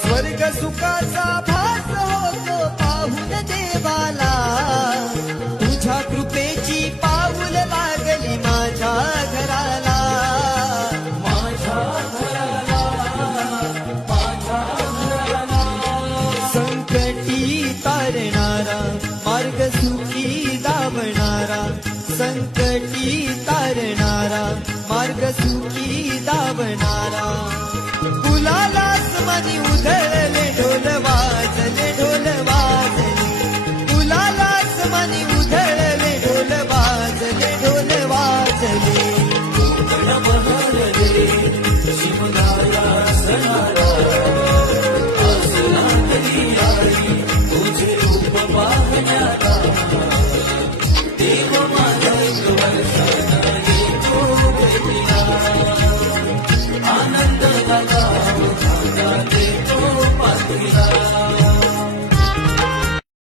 स्वर्ग सुखाचा भास होतो पाहून देवाला, तुझ्या कृपेची पाऊल लागली माझ्या घराला, माझ्या घराला, माझ्या घराला. संकटी तारणारा मार्ग सुखी दावणारा, संकटी तारणारा मार्ग सुखी दावणारा. गुलालास मनी उधळले ढोल वाजले, ढोल वाजले. गुलालास मनी उधळले ढोल वाजले, ढोल वाजले. कोकण बहरले शिवगाया सणारा, आसला कधी आई तुझे रूप पाहण्याला. देव माधव वर्षाला येतो भेटीला, आनंद दादा देतो पाठीला.